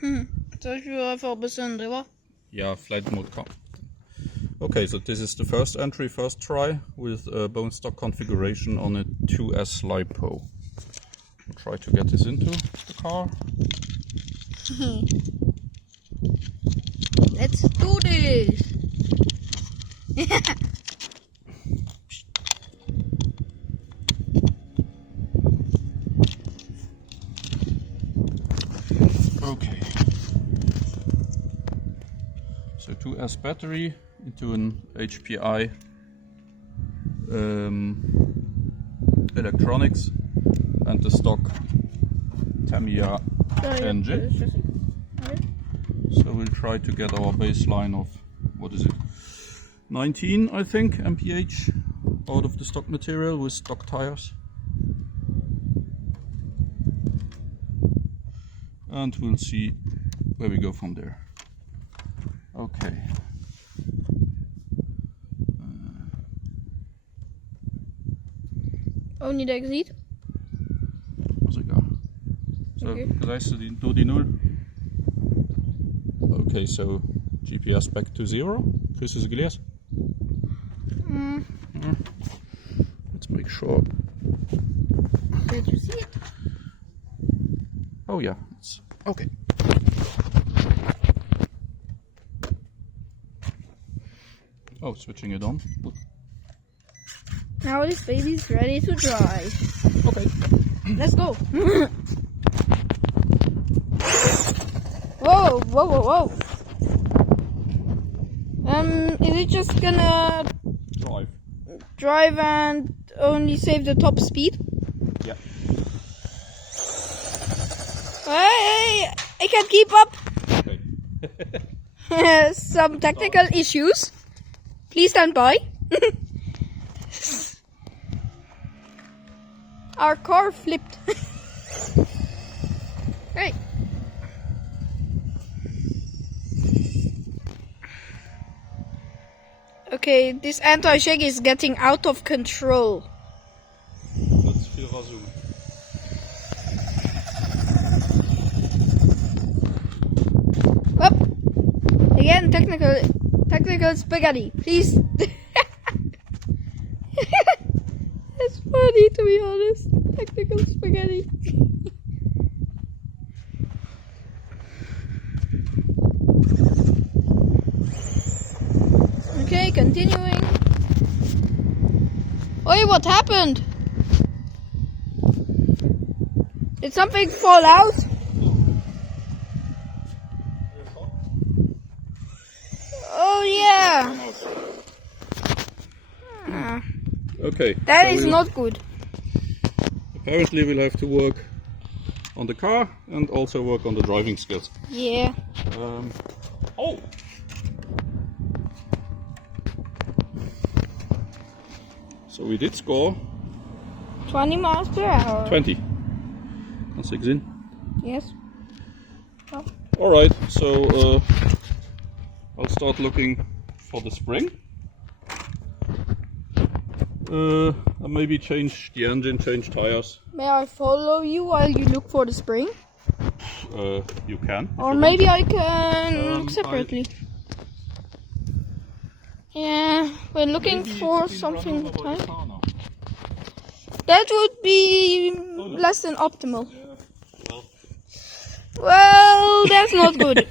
Så kjører jeg for besøndre, hva? Yeah, flight mode. Okay, so this is the first entry, first try with a bone stock configuration on a 2S LiPo. We'll try to get this into the car. Let's do this! Okay. So 2S battery into an HPI electronics and the stock Tamiya engine. So we'll try to get our baseline of, what is it, 19 I think mph out of the stock material with stock tires. And we'll see where we go from there. Okay. Only the exit? Dat is egal. So, Okay. reizen die door die 0. Okay, so GPS back to 0. Chris is geleerd. Let's make sure. Did you see it? Oh yeah, it's okay. Oh, switching it on. Now this baby's ready to drive. Okay. Let's go. Whoa, whoa, whoa, whoa. Is it just gonna drive and only save the top speed? Yeah. Hey, I can't keep up. Okay. Some technical issues. Please stand by. Our car flipped. Hey. Okay, this anti-shake is getting out of control. Let's feel zoom. Up. Again, technical spaghetti. Please. It's funny, to be honest. Technical spaghetti. Okay, continuing. Oi, what happened? Did something fall out? Oh yeah. Okay. That so is not good. Apparently we'll have to work on the car and also work on the driving skills. Yeah. Oh! So we did score 20 miles per hour. 20. And 6 in. Yes. Oh. Alright, so I'll start looking for the spring. And maybe change the engine, change tires. May I follow you while you look for the spring? You can. Or maybe I can look separately. Yeah, we're looking for something. That would be less than optimal. Yeah, well, that's not good.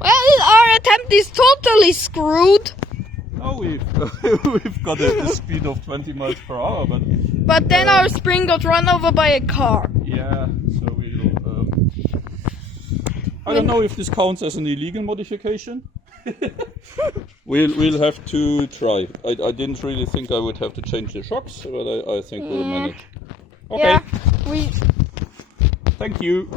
Well, our attempt is totally screwed. Oh, we've got a speed of 20 miles per hour, but then our spring got run over by a car. Yeah, so we'll. I don't know if this counts as an illegal modification. We'll have to try. I didn't really think I would have to change the shocks, but I think we'll manage. Okay. Yeah, Thank you.